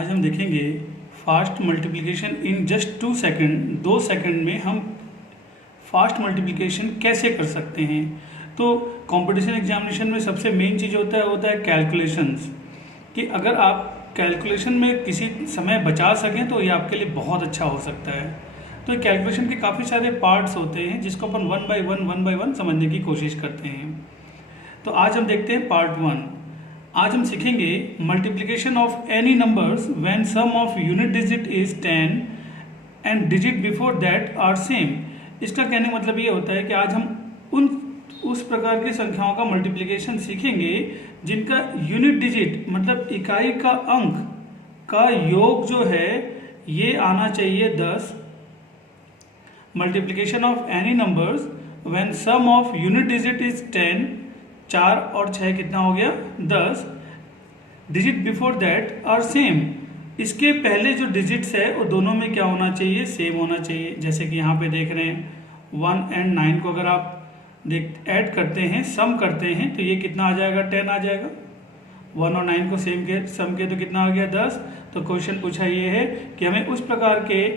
आज हम देखेंगे fast multiplication in just 2 second. 2 second में हम फास्ट मल्टीप्लिकेशन कैसे कर सकते हैं। तो कंपटीशन एग्जामिनेशन में सबसे मेन चीज़ होता है कैलकुलेशंस, कि अगर आप कैलकुलेशन में किसी समय बचा सकें तो ये आपके लिए बहुत अच्छा हो सकता है। तो कैलकुलेशन के काफ़ी सारे पार्ट्स होते हैं जिसको अपन वन बाय वन समझने की कोशिश करते हैं। तो आज हम देखते हैं पार्ट 1। आज हम सीखेंगे multiplication of any numbers when sum of unit digit is 10 and digit before that are same. इसका कहने का मतलब ये होता है कि आज हम उस प्रकार की संख्याओं का मल्टीप्लिकेशन सीखेंगे जिनका यूनिट डिजिट मतलब इकाई का अंक का योग जो है ये आना चाहिए 10। Multiplication of any numbers when sum of unit digit is 10, 4 और 6 कितना हो गया 10। Digit before that are same, इसके पहले जो डिजिट्स है वो दोनों में क्या होना चाहिए, सेम होना चाहिए। जैसे कि यहाँ पे देख रहे हैं 1 और 9 को अगर आप ऐड करते हैं, सम करते हैं तो ये कितना आ जाएगा, 10 आ जाएगा। 1 और 9 को सम के तो कितना आ गया 10। तो क्वेश्चन पूछा ये है कि हमें उस प्रकार के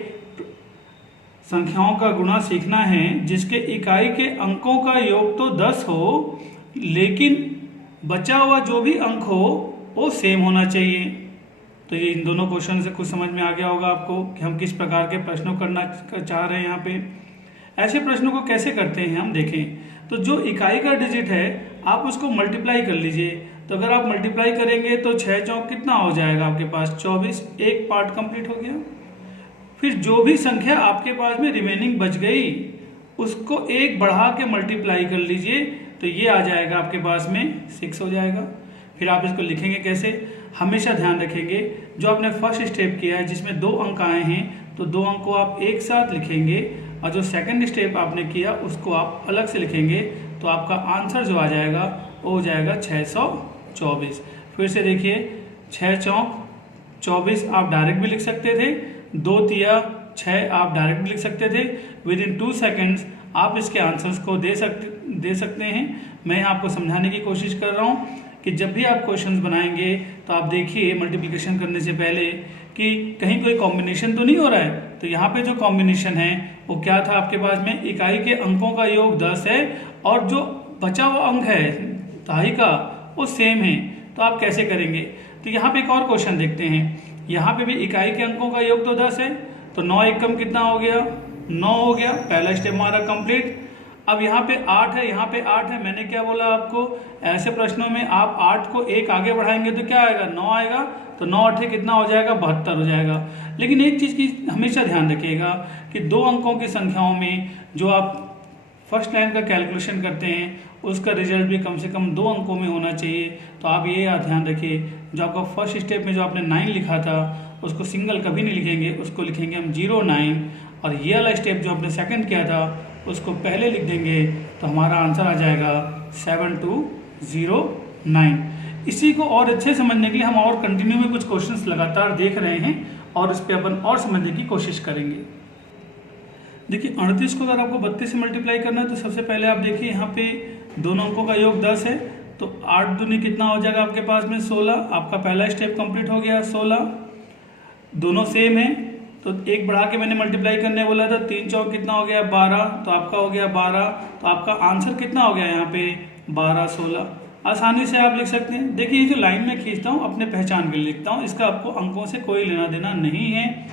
संख्याओं का गुणा सीखना है जिसके इकाई के अंकों का योग तो 10 हो लेकिन बचा हुआ जो भी अंक हो वो सेम होना चाहिए। तो ये इन दोनों क्वेश्चन से कुछ समझ में आ गया होगा आपको कि हम किस प्रकार के प्रश्नों करना चाह रहे हैं। यहाँ पे ऐसे प्रश्नों को कैसे करते हैं हम देखें। तो जो इकाई का डिजिट है आप उसको मल्टीप्लाई कर लीजिए। तो अगर आप मल्टीप्लाई करेंगे तो 6 चौक कितना हो जाएगा आपके पास 24, एक पार्ट कंप्लीट हो गया। फिर जो भी संख्या आपके पास में रिमेनिंग बच गई उसको एक बढ़ा के मल्टीप्लाई कर लीजिए तो ये आ जाएगा आपके पास में 6 हो जाएगा। फिर आप इसको लिखेंगे कैसे, हमेशा ध्यान रखेंगे जो आपने फर्स्ट स्टेप किया है जिसमें 2 अंक आए हैं तो 2 अंक को आप एक साथ लिखेंगे और जो सेकंड स्टेप आपने किया उसको आप अलग से लिखेंगे तो आपका आंसर जो आ जाएगा वो हो जाएगा 624। फिर से देखिए 6 चौक 24 आप डायरेक्ट भी लिख सकते थे, 2 तिया 6 आप डायरेक्ट भी लिख सकते थे। विद इन 2 सेकेंड्स आप इसके आंसर्स को दे सकते हैं। मैं आपको समझाने की कोशिश कर रहा हूँ कि जब भी आप क्वेश्चंस बनाएंगे तो आप देखिए मल्टीप्लिकेशन करने से पहले कि कहीं कोई कॉम्बिनेशन तो नहीं हो रहा है। तो यहाँ पे जो कॉम्बिनेशन है वो क्या था आपके पास में, इकाई के अंकों का योग 10 है और जो बचा हुआ अंक है दहाई का वो सेम है। तो आप कैसे करेंगे, तो यहाँ पे एक और क्वेश्चन देखते हैं। यहाँ पे भी इकाई के अंकों का योग तो 10 है तो 9 एकम कितना हो गया 9 हो गया, पहला स्टेप हमारा कंप्लीट। अब यहाँ पे 8 है, यहाँ पे 8 है। मैंने क्या बोला आपको, ऐसे प्रश्नों में आप 8 को एक आगे बढ़ाएंगे तो क्या आएगा 9 आएगा। तो 9 8 कितना हो जाएगा 72 हो जाएगा। लेकिन एक चीज़ की हमेशा ध्यान रखिएगा कि 2 अंकों की संख्याओं में जो आप फर्स्ट लाइन का कैलकुलेशन करते हैं उसका रिजल्ट भी कम से कम 2 अंकों में होना चाहिए। तो आप ये ध्यान रखिए जो आपका फर्स्ट स्टेप में जो आपने 9 लिखा था उसको सिंगल कभी नहीं लिखेंगे, उसको लिखेंगे हम 0 9। और ये वाला स्टेप जो आपने सेकंड किया था उसको पहले लिख देंगे तो हमारा आंसर आ जाएगा 7209। इसी को और अच्छे समझने के लिए हम और कंटिन्यू में कुछ क्वेश्चंस लगातार देख रहे हैं और उस पर अपन और समझने की कोशिश करेंगे। देखिए 38 को अगर आपको 32 से मल्टीप्लाई करना है तो सबसे पहले आप देखिए यहाँ पे दोनों अंकों का योग 10 है तो 8 दूनी कितना हो जाएगा आपके पास में 16। आपका पहला स्टेप कंप्लीट हो गया 16। दोनों सेम है तो एक बढ़ा के मैंने मल्टीप्लाई करने बोला था, 3 चौक कितना हो गया 12 तो आपका हो गया 12। तो आपका आंसर कितना हो गया यहाँ पे 12 16। आसानी से आप लिख सकते हैं। देखिए ये जो लाइन में खींचता हूँ अपने पहचान के लिए लिखता हूँ, इसका आपको अंकों से कोई लेना देना नहीं है।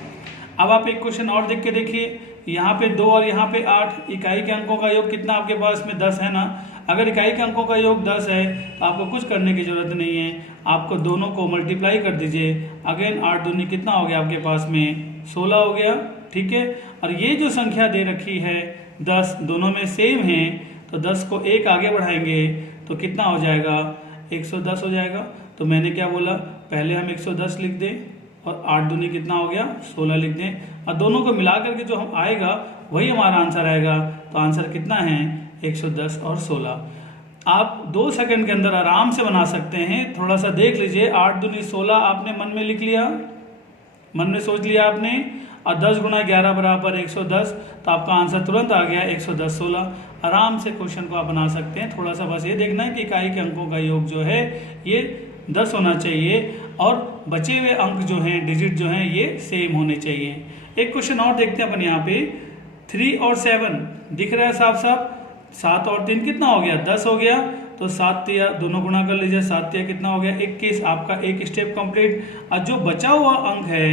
अब आप एक क्वेश्चन और देख के देखिए, यहाँ पे 2 और यहाँ पे 8, इकाई के अंकों का योग कितना आपके पास में 10 है ना। अगर इकाई के अंकों का योग 10 है तो आपको कुछ करने की जरूरत नहीं है, आपको दोनों को मल्टीप्लाई कर दीजिए। अगेन 8 दूनी कितना हो गया आपके पास में 16 हो गया, ठीक है। और ये जो संख्या दे रखी है 10 दोनों में सेम है तो 10 को एक आगे बढ़ाएंगे तो कितना हो जाएगा 110 हो जाएगा। तो मैंने क्या बोला, पहले हम 110 लिख दें और 8 दूनी कितना हो गया 16 लिख दें और दोनों को मिला करके जो हम आएगा वही हमारा आंसर आएगा। तो आंसर कितना है 110 और 16। आप 2 सेकंड के अंदर आराम से बना सकते हैं। थोड़ा सा देख लीजिए, 8 दूनी 16 आपने मन में लिख लिया, मन में सोच लिया आपने, और 10 गुणा 11 बराबर 110 तो आपका आंसर तुरंत आ गया 110 16। आराम से क्वेश्चन को आप बना सकते हैं। थोड़ा सा बस ये देखना है कि इकाई के अंकों का योग जो है ये 10 होना चाहिए। और बचे हुए अंक जो हैं, डिजिट जो हैं, ये सेम होने चाहिए। एक क्वेश्चन और देखते हैं अपन यहाँ पे। 3 और 7 दिख रहा है साफ साफ। 7 और 3 कितना हो गया? 10 हो गया। तो 7 या दोनों गुणा कर लीजिए। 7 या कितना हो गया? 21। आपका एक स्टेप कंप्लीट। और जो बचा हुआ अंक है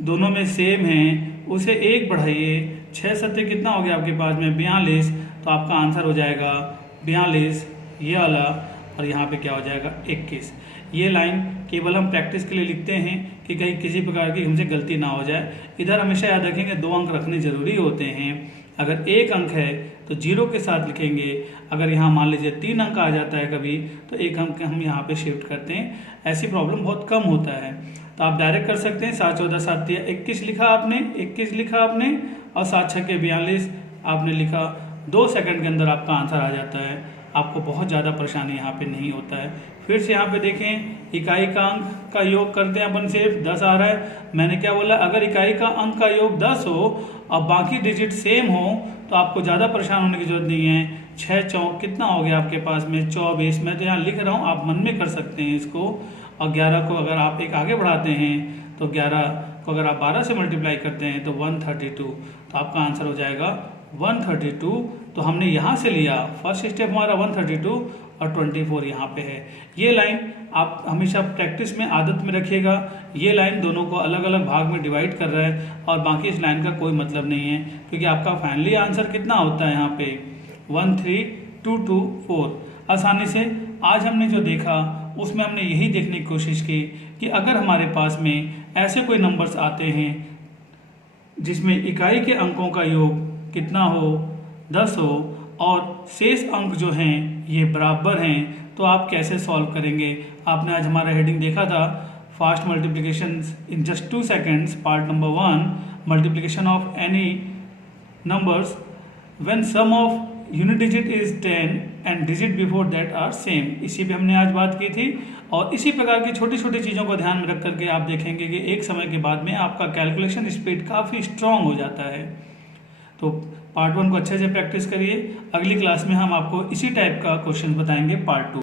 दोनों में सेम है, उसे 1 बढ़ाइए। 6 7 कितना हो गया आपके पास में? 42। तो आपका आंसर हो जाएगा 42 ये वाला, और यहाँ पे क्या हो जाएगा? 21। ये लाइन केवल हम प्रैक्टिस के लिए लिखते हैं कि कहीं किसी प्रकार की हमसे गलती ना हो जाए। इधर हमेशा याद रखेंगे 2 अंक रखने जरूरी होते हैं। अगर 1 अंक है तो 0 के साथ लिखेंगे। अगर यहाँ मान लीजिए 3 अंक आ जाता है कभी, तो 1 अंक हम यहाँ पे शिफ्ट करते हैं। ऐसी प्रॉब्लम बहुत कम होता है। तो आप डायरेक्ट कर सकते हैं। 7 14 7 3 21 लिखा आपने, 21 लिखा आपने, और 7 6 42 आपने लिखा। 2 सेकंड के अंदर आपका आंसर आ जाता है। आपको बहुत ज़्यादा परेशानी यहाँ पे नहीं होता है। फिर से यहाँ पे देखें, इकाई का अंक का योग करते हैं अपन। सिर्फ 10 आ रहा है। मैंने क्या बोला? अगर इकाई का अंक का योग 10 हो और बाकी डिजिट सेम हो तो आपको ज़्यादा परेशान होने की जरूरत नहीं है। 6 चौक कितना हो गया आपके पास में? 24। मैं तो यहाँ लिख रहा हूँ, आप मन में कर सकते हैं इसको। और 11 को अगर आप एक आगे बढ़ाते हैं तो 11 को अगर आप 12 से मल्टीप्लाई करते हैं तो 132। तो आपका आंसर हो जाएगा 132। तो हमने यहाँ से लिया, फर्स्ट स्टेप हमारा 132 और 24 यहाँ पे है। ये लाइन आप हमेशा प्रैक्टिस में आदत में रखिएगा। ये लाइन दोनों को अलग अलग भाग में डिवाइड कर रहा है और बाकी इस लाइन का कोई मतलब नहीं है, क्योंकि आपका फाइनली आंसर कितना होता है यहाँ पे? 13224। आसानी से आज हमने जो देखा उसमें हमने यही देखने की कोशिश की कि अगर हमारे पास में ऐसे कोई नंबर्स आते हैं जिसमें इकाई के अंकों का योग कितना हो? 10 हो, और शेष अंक जो हैं ये बराबर हैं, तो आप कैसे सॉल्व करेंगे? आपने आज हमारा हेडिंग देखा था, fast multiplication in just 2 seconds, part number 1, multiplication of any numbers when sum of unit digit is 10 and digit before that are same. इसी पे हमने आज बात की थी। और इसी प्रकार की छोटी छोटी चीज़ों को ध्यान में रख करके आप देखेंगे कि एक समय के बाद में आपका कैलकुलेशन स्पीड काफ़ी स्ट्रांग हो जाता है। तो पार्ट 1 को अच्छे से प्रैक्टिस करिए। अगली क्लास में हम आपको इसी टाइप का क्वेश्चन बताएंगे, पार्ट 2।